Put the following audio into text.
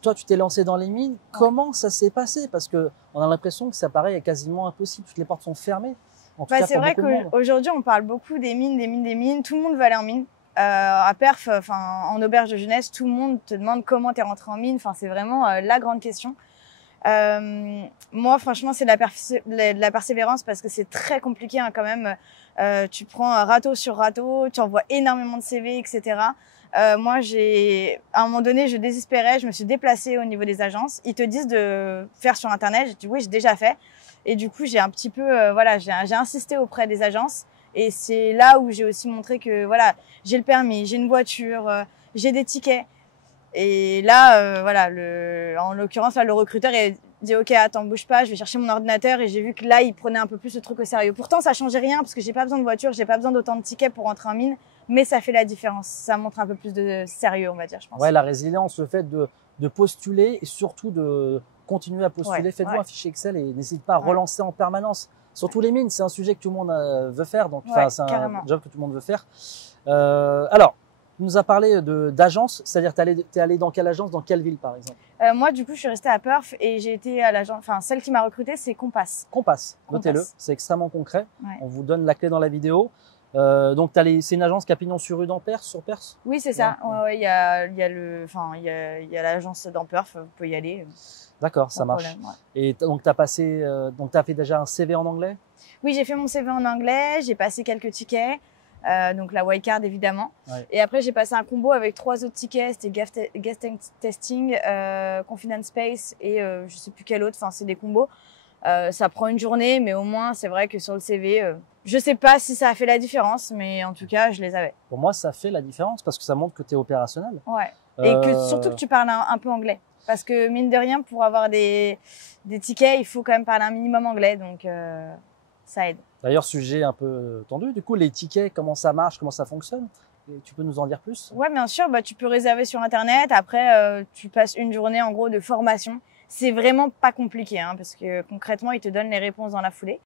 toi, tu t'es lancé dans les mines. Comment ça s'est passé? Parce que on a l'impression que ça paraît quasiment impossible. Toutes les portes sont fermées. En tout cas, C'est pour vrai beaucoup de monde. qu'aujourd'hui, on parle beaucoup des mines, des mines, des mines. Tout le monde veut aller en mine. À Perf, en auberge de jeunesse, tout le monde te demande comment t'es rentré en mine. Enfin, c'est vraiment la grande question. Moi, franchement, c'est de la persévérance parce que c'est très compliqué hein, quand même. Tu prends râteau sur râteau, tu envoies énormément de CV, etc. Moi, à un moment donné, je désespérais, je me suis déplacée au niveau des agences. Ils te disent de faire sur Internet. J'ai dit oui, j'ai déjà fait. Et du coup, j'ai un petit peu, j'ai insisté auprès des agences. Et c'est là où j'ai aussi montré que voilà, j'ai le permis, j'ai une voiture, j'ai des tickets. Et là, en l'occurrence, là, le recruteur il dit ok, attends, bouge pas, je vais chercher mon ordinateur. Et j'ai vu que là, il prenait un peu plus le truc au sérieux. Pourtant, ça changeait rien parce que j'ai pas besoin de voiture, j'ai pas besoin d'autant de tickets pour rentrer en mine, mais ça fait la différence. Ça montre un peu plus de sérieux, on va dire, je pense. Ouais, la résilience, le fait de postuler et surtout de continuer à postuler. Ouais, Faites-vous ouais. un fichier Excel et n'hésitez pas à Ouais. relancer en permanence. Surtout les mines, c'est un sujet que tout le monde veut faire, donc Ouais, c'est un carrément. job que tout le monde veut faire. Alors, tu nous as parlé d'agence, c'est-à-dire t'es allé dans quelle agence, dans quelle ville par exemple? Moi, du coup, je suis restée à Perf et j'ai été à l'agence. Enfin, celle qui m'a recrutée, c'est Compass. Compass, notez-le, Compass. c'est extrêmement concret. Ouais. On vous donne la clé dans la vidéo. Donc c'est une agence qui a pignon sur rue dans Perse, sur Perse? Oui, c'est ça. Ouais, il y a l'agence dans Perf, vous pouvez y aller. D'accord, ça marche. Problème, ouais. Et donc t'as fait déjà un CV en anglais? Oui, j'ai fait mon CV en anglais, j'ai passé quelques tickets, donc la wildcard évidemment. Ouais. Et après, j'ai passé un combo avec 3 autres tickets, c'était gas testing, confidence space et je sais plus quel autre, enfin c'est des combos. Ça prend une journée, mais au moins, c'est vrai que sur le CV, je sais pas si ça a fait la différence, mais en tout cas, je les avais. Pour moi, ça fait la différence parce que ça montre que tu es opérationnel. Ouais. Et que surtout que tu parles un peu anglais. Parce que mine de rien, pour avoir des tickets, il faut quand même parler un minimum anglais, donc ça aide. D'ailleurs, sujet un peu tendu. Du coup, les tickets, comment ça marche, comment ça fonctionne? Et tu peux nous en dire plus? Ouais, bien sûr. Bah, tu peux réserver sur Internet. Après, tu passes une journée en gros de formation. C'est vraiment pas compliqué, hein, parce que concrètement, ils te donnent les réponses dans la foulée.